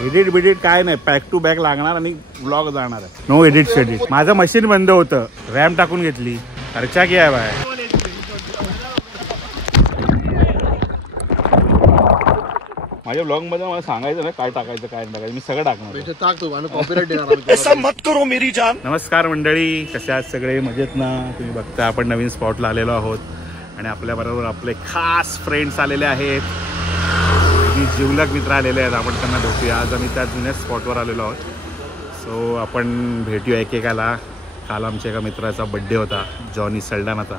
Edit बिडिट काय नाही, pack to back लागणार आणि ब्लॉग जाणार आहे. No edit shedit. माझं मशीन बंद होतं, रॅम टाकून घेतली. खर्चा किया आहे बाय. माझ्या ब्लॉग मध्ये मला सांगायचं ना काय टाकायचं काय टाकायचं, मी सगळं टाकणार. टाकतो आणि कॉपीराइट देणार. ऐसा मत करो मेरी जान. नमस्कार मंडळी, कशा आहात सगळे? मजेत ना? तुम्ही बघता आपण नवीन स्पॉटला आलेलो आहोत आणि आपल्याबरोबर आपले खास फ्रेंड्स आलेले आहेत, जिवलग मित्र आलेले आहेत. आपण त्यांना भेटूया. आज आम्ही त्या जुन्या स्पॉटवर आलेलो आहोत. सो आपण भेटूया एकेकाला. काल आमच्या एका मित्राचा बड्डे होता, जॉनी सल्डानाचा.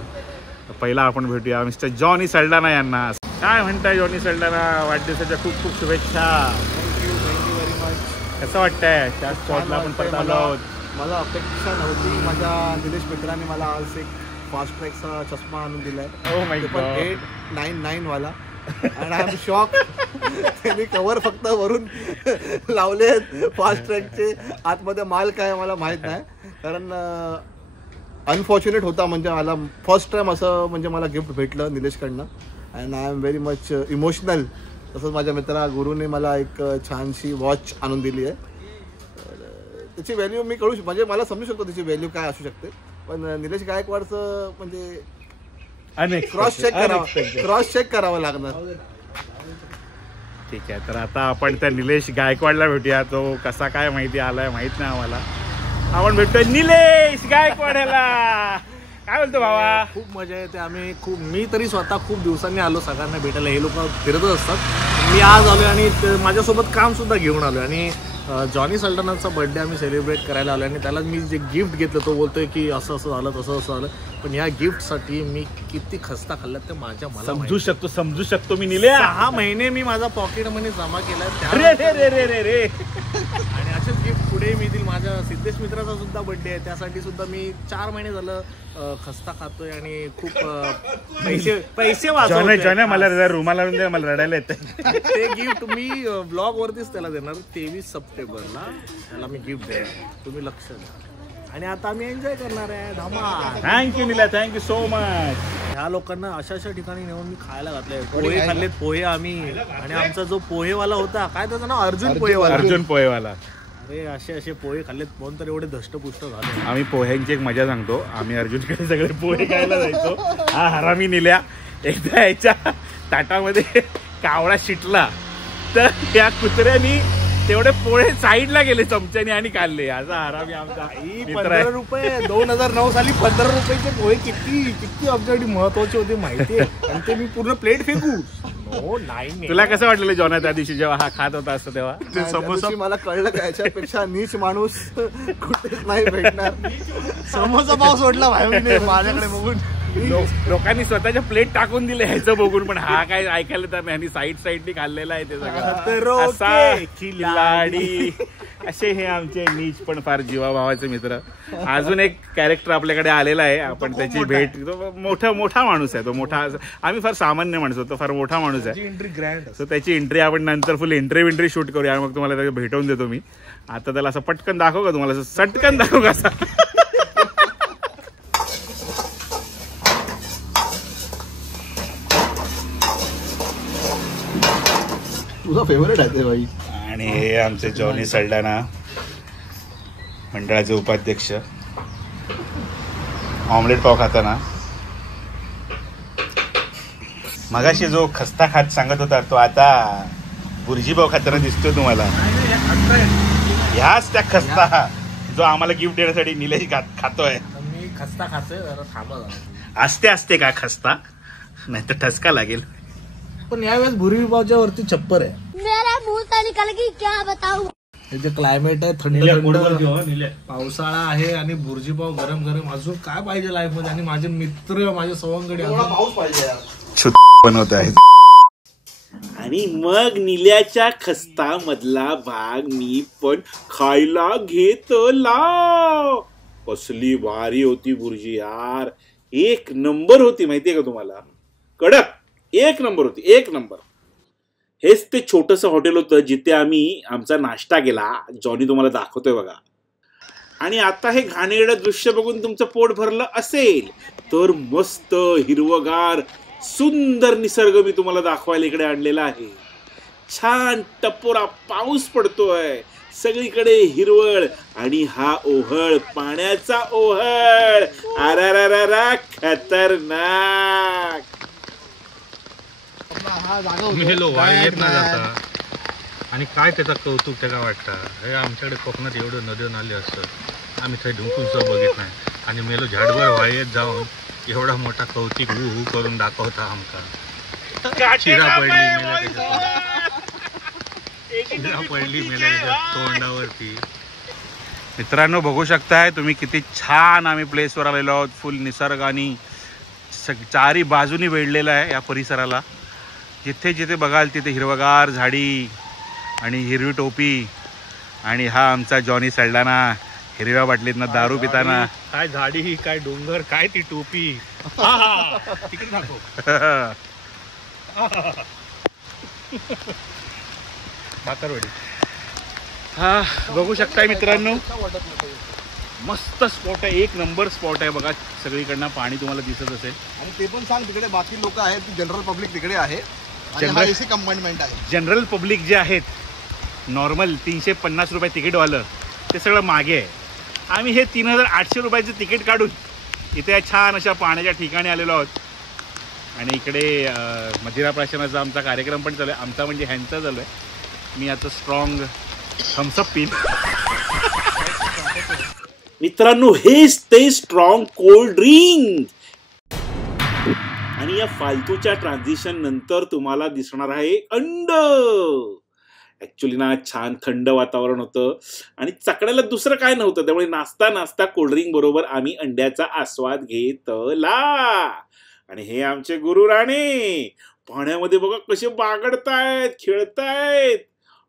पहिला आपण भेटूया मिस्टर जॉनी सल्डाना यांना. काय म्हणताय जॉनी सल्डाना? वाढदिवसाच्या खूप खूप शुभेच्छा. Thank you very much. कसं वाटतंय त्या स्पॉटला आपण परत आलो आहोत? मला अपेक्षा नव्हती. माझ्या निलेश मित्राने मला आज एक फास्ट ट्रॅकचा चष्मा आणून दिलाय. Oh my God. 899 वाला. आणि आय एम शॉक. त्यांनी कव्हर फक्त वरून लावले आहेत फास्ट ट्रॅकचे. आतमध्ये माल काय मला माहीत नाही, कारण अनफॉर्च्युनेट होता. म्हणजे मला फर्स्ट टाइम असं म्हणजे मला गिफ्ट भेटलं निलेशकडनं. And I am very much emotional. तसंच माझ्या मित्रा गुरुने मला एक छानशी वॉच आणून दिली आहे. त्याची व्हॅल्यू मी कळू म्हणजे मला समजू शकतो त्याची व्हॅल्यू काय असू शकते. पण निलेश गायकवाडचं म्हणजे क्रॉस चेक करावं लागणार. ठीक आहे, तर आता आपण त्या निलेश गायकवाडला भेटूया. तो कसा काय माहिती आलाय माहित नाही आम्हाला. आपण भेटतोय निलेश गायकवाडला. काय बोलतो भावा? खूप मजा येते. मी तरी स्वतः खूप दिवसांनी आलो सगळ्यांना भेटायला. हे लोक फिरतच असतात. मी आज आलो आणि माझ्यासोबत काम सुद्धा घेऊन आलो. आणि जॉनी सल्डानाचा बर्थडे आम्ही सेलिब्रेट करायला आलो आणि त्याला मी जे गिफ्ट घेतलं तो बोलतोय की असं असं झालं तसं असं झालं. पण या गिफ्टसाठी मी किती खस्ता खाल्ल्यात ते मला समजू शकतो मी. निले 6 महिने मी माझा पॉकेट मनी जमा केला. आणि असेच गिफ्ट पुढे मिळतील. माझ्या सिद्धेश मित्राचा सुद्धा बर्थडे आहे, त्यासाठी सुद्धा मी 4 महिने झालं खस्ता खातोय आणि खूप पैसे वाचवतोय. मला रुमाला मला रडायला येतं. ते गिफ्ट मी ब्लॉग वरतीच त्याला देणार. 23 सप्टेंबरला त्याला मी गिफ्ट देणार. तुम्ही लक्ष द्या. आणि आता आम्ही एन्जॉय करणार आहे धमाल. थँक्यू निला, थँक्यू सो मच. ह्या लोकांना अशा ठिकाणी नेऊन मी खायला घातलंय. पोहे खाल्लेत, पोहे आम्ही. आणि आमचा जो पोहेवाला होता, काय त्याचं नाव? अर्जुन पोहेवाला. अरे असे पोहे खाल्लेत म्हणून तर एवढे धष्टपुष्ट झाले. आम्ही पोह्यांची एक मजा सांगतो. आम्ही अर्जुनकडे सगळे पोहे खायला जायचो. हा हरामी निल्या एकदा याच्या ताटामध्ये कावळा शिटला तर या कुत्र्यानी तेवढे पोहे साईडला गेले चमच्याने आणि खाल्ले. असा हरामी आमचा. 15 रुपये 2009 साली 15 रुपयाचे पोहे किती आमच्यासाठी महत्वाचे होते माहितीये. आणि ते मी पूर्ण प्लेट फेकू. नाही. तुला कसं वाटलेलं जॉना त्या दिवशी जेव्हा हा खात होता असं? तेव्हा समोसा मला कळलं का याच्यापेक्षा नीच माणूस कुठेच नाही भेटणार. समोसा पाव सोडला भाई माझ्याकडे बघून. लोकांनी स्वतःच्या प्लेट टाकून दिले ह्याचं बघून. पण हा काय ऐकायला तर नाही. साईडनी खाल्लेला आहे ते सगळं. असा खिलाडी. असे हे आमचे नीच पण फार जीवाभावाचे मित्र. अजून एक कॅरेक्टर आपल्याकडे आलेला आहे. आपण त्याची भेट. मोठा माणूस आहे तो. मोठा. आम्ही फार सामान्य माणूस होतो, फार मोठा माणूस आहे. सो त्याची एंट्री आपण नंतर फुल एंट्री शूट करूया. मग तुम्हाला त्याला भेटवून देतो मी. आता त्याला असं पटकन दाखव का तुम्हाला? सटकन दाखव का असा? तुझा फेवरेट आहे ते भाई. आणि हे आमचे जॉनी सल्डाना, मंडळाचे उपाध्यक्ष. ऑमलेट पाव खाताना मगाशी जो खस्ता खात सांगत होता तो आता बुर्जी पाव खाताना दिसतोय तुम्हाला. ह्याच त्या खस्ता जो आम्हाला गिफ्ट देण्यासाठी निलेश खातोय. मी खस्ता खातोय. जरा थांबा. असते का खस्ता? नाही तर ठसका लागेल. पण यावेळेस भुर्जी पावच्या वरती छप्पर आहे. मेरा मुंह से निकल गई क्या बताऊं. हे जे क्लायमेट आहे थंड पावसाळा आहे आणि भुर्जी पाव गरम अजून काय पाहिजे लाईफ मध्ये. आणि माझे मित्र माझ्या सवंगडी पाऊस पाहिजे बनवत आहेत. आणि मग निल्याच्या खस्ता मधला भाग मी पण खायला घेतला. कसली भारी होती भुर्जी यार. 1 नंबर होती माहितीये का तुम्हाला? कडक 1 नंबर होती. 1 नंबर. हेच ते छोटंसं हॉटेल होतं जिथे आम्ही आमचा नाश्ता केला. जॉनी तुम्हाला दाखवतोय बघा. आणि आता हे घाणेरडं दृश्य बघून तुमचं पोट भरलं असेल तर मस्त हिरवगार सुंदर निसर्ग मी तुम्हाला दाखवायला इकडे आणलेला आहे. छान टपोरा पाऊस पडतोय, सगळीकडे हिरवळ आणि हा ओहळ, पाण्याचा ओहळ, अरारारारा खतरनाक. मेलो वाय येत नाही जाता आणि काय त्याचा कौतुक त्याला वाटतं. हे आमच्याकडे कोकणात एवढं नद्या नाले असतं, आम्ही थंय ढुंकून सुद्धा बघित नाही आणि मेलो झाडभर वायेत जाऊन एवढा मोठा कौतिक हू करून दाखवता आमका. चिरा पडली मेल्या त्याच्या तोंडावरती. मित्रांनो बघू शकताय तुम्ही किती छान आम्ही प्लेसवर आलेलो आहोत. फुल निसर्गाने चारी बाजूनी वेढलेला आहे या परिसराला. जिथे जिथे बघाल तिथे हिरवगार झाडी आणि हिरवी टोपी. आणि हा आमचा जॉनी सल्डाना हिरव्या बाटलीतनं दारू पिताना. काय झाडी, काय डोंगर, काय ती टोपी. तिकडे दाखव. भाकरवडी. हा बघू शकताय मित्रांनो, मस्त स्पॉट आहे, एक नंबर स्पॉट आहे बघा. सगळीकडनं पाणी तुम्हाला दिसत असेल. आणि ते पण सांग तिकडे बाकी लोक आहेत, जनरल पब्लिक तिकडे आहे. जनरल एसी कंपार्टमेंट आहे. जनरल पब्लिक जे आहेत, नॉर्मल 350 रुपये तिकीटवालं, ते सगळं मागे आहे. आम्ही हे 3800 रुपयाचं तिकीट काढून इथे छान अशा पाण्याच्या ठिकाणी आलेलो आहोत. आणि इकडे मदिरा प्राशनाचा आमचा कार्यक्रम पण चालू आहे. आमचा म्हणजे ह्यांचा चालू आहे. मी आता स्ट्रॉंग थम्सअप पिन. मित्रांनो हेच ते स्ट्रॉंग कोल्ड ड्रिंक. आणि या फालतूच्या ट्रान्झिशन नंतर तुम्हाला दिसणार आहे अंड. ऍक्च्युली ना छान थंड वातावरण होतं आणि चकड्याला दुसरं काय नव्हतं, त्यामुळे नाश्ता नाश्ता कोल्ड्रिंक बरोबर आम्ही अंड्याचा आस्वाद घेतला. आणि हे आमचे गुरु राणे पाण्यामध्ये बघा कसे बागडतायत, खेळतायत.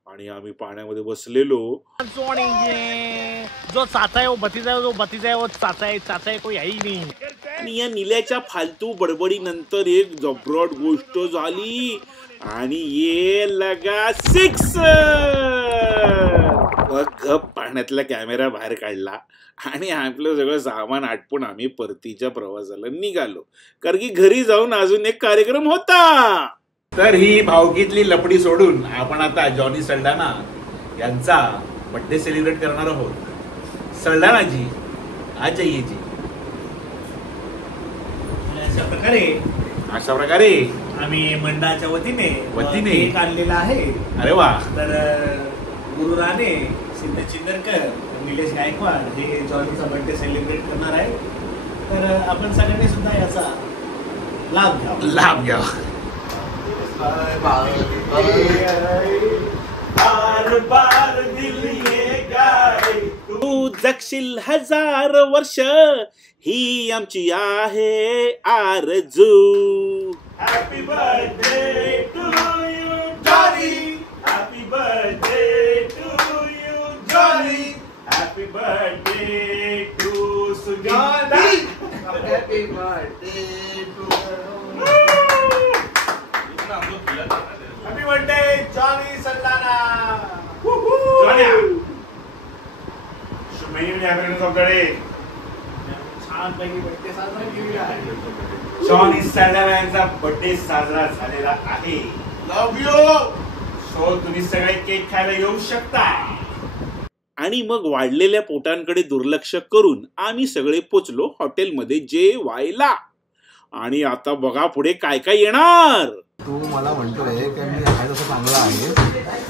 आणि आम्ही पाण्यामध्ये बसलेलो. जो चाचा है वो भतीजा है, जो भतीजा है वो चाचा है, चाचा है कोई है ही नहीं. आणि या निल्याच्या फालतू बडबडी नंतर एक जबरट गोष्ट झाली आणि ये लगा 6. गप पाण्यातला कॅमेरा बाहेर काढला आणि आपलं सगळं सामान आटपून आम्ही परतीच्या प्रवासाला निघालो, कारण की घरी जाऊन अजून एक कार्यक्रम होता. तर ही भावकीतली लपडी सोडून आपण आता जॉनी सल्डाना यांचा बर्थडे सेलिब्रेट करणार आहोत. सल्डानाजी आज जाइए जी. अशा प्रकारे आम्ही मंडळाच्या वतीने केक आणलेला आहे. अरे वा. तर गुरु राणे, सिद्ध चिंदरकर, निलेश गायकवाड हे जॉनीचा बर्थडे सेलिब्रेट करणार आहे. तर आपण सगळ्यांनी सुद्धा याचा लाभ घ्या. बार बार दिल ये गाय, तू जगशील 1000 वर्ष, ही आमची आहे Aarzoo. Happy birthday to you Johnny, happy birthday to you Johnny, happy birthday to Sunita, happy birthday to happy birthday Johnny Saldanha. छानपैकी बर्थडे साजरा केलेला आहे. जॉनी सल्डाना यांचा बर्थडे साजरा झालेला आहे. Love you. सो तुम्ही सगळे केक खायला येऊ शकता. आणि मग वाढलेल्या पोटांकडे दुर्लक्ष करून आम्ही सगळे पोचलो हॉटेलमध्ये जेवायला. आणि आता बघा पुढे काय काय येणार. तू मला म्हणतोय की मी आहे तसं चांगला आहे,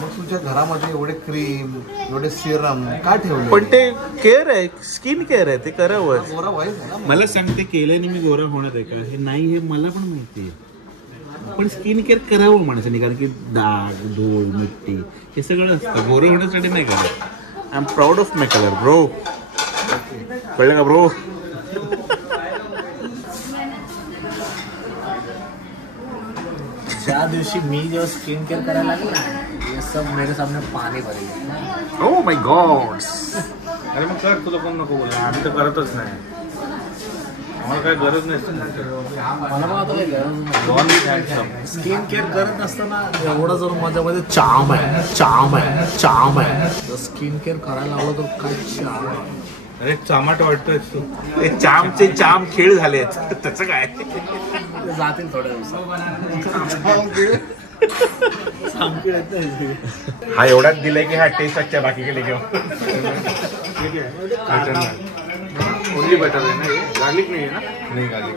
मग तुझ्या घरामध्ये एवढे क्रीम, एवढे सिरम का ठेवले? पण ते केअर आहे, स्किन केअर आहे, ते करावं. गोरा व्हायचं आहे ना. मला सांगते केल्याने मी गोरा होणार आहे का? हे नाही, हे मला पण माहिती आहे. पण स्किन केअर करावं माणसाने, कारण की डाग, धूळ, मिट्टी हे सगळं असतं. गोरं होण्यासाठी नाही करत. I am proud of my colour bro. कळलं का ब्रो? ज्या दिवशी मी जेव्हा स्किन केअर करायला लागलो ना, ये सब मेरे सामने पाणी भरेल. Oh my God. अरे मग कर, तुला कोण नको बोला, आम्ही तर करतच नाही. आम्हाला काय गरज नाही. मला पण आता काही गरज नाही. स्किन केअर करत असताना एवढं जर माझ्यामध्ये चाम आहे तर स्किन केअर करायला लागलो तर काय चाम आहे. अरे चामाट वाटतोय तू. ते चामचे चाम खेळ झालेत, त्याचं काय? जातील थोड्या दिवसात. हा एवढाच दिलाय की हा टेस्ट अच्छा बाकी के लेके ओनली बटर आहे ना, गार्लिक नाही आहे ना? नाही गार्लिक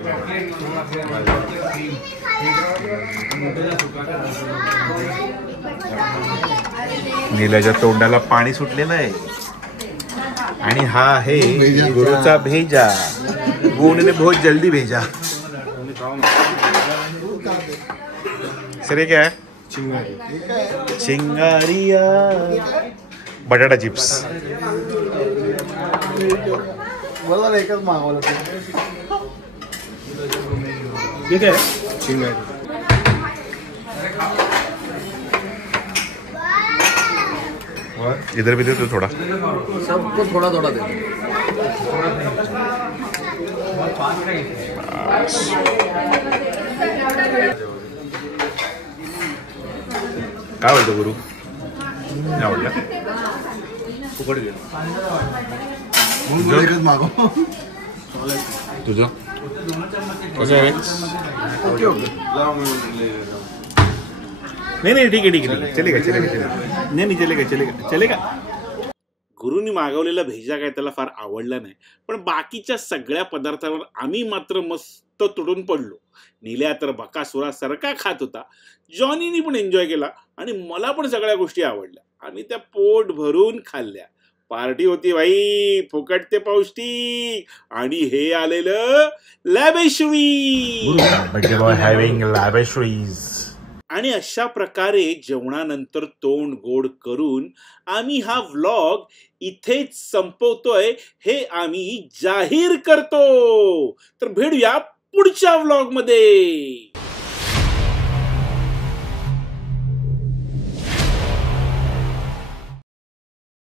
नील्याच्या तोंडाला पाणी सुटलेलं आहे. आणि हा आहे गुरुचा भेजा. गुरुने बहुत जल्दी भेजा. सर ये क्या है? चिंगारिया बटाटा चिप्स. बरोबर एकच मागवलं ठीक आहे. इधर भी दे तो थोड़ा. सबको थोडा थोडा दे. काय बोलतो गुरु? नाही आवडलं? फुकट गेलं. एकच मागव. तुझं कसं आहे? नाही ठीक आहे चलेगा. नाही चलेगा. गुरुनी मागवलेला भेजा काय त्याला फार आवडला नाही, पण बाकीच्या सगळ्या पदार्थांवर आम्ही मात्र मस्त तुडून पडलो. नील्या तर बकासुरासारखा खात होता. जॉनीनी पण एन्जॉय केला आणि मला पण सगळ्या गोष्टी आवडल्या. आम्ही त्या पोट भरून खाल्ल्या. पार्टी होती भाई, फुकट ते पौष्टिक. आणि हे आलेलं लॅबेशरी. आणि अशा प्रकारे जेवणानंतर तोंड गोड करून आम्ही हा व्लॉग इथेच संपवतोय हे आम्ही जाहीर करतो. तर भेटूया पुढच्या व्लॉग मध्ये.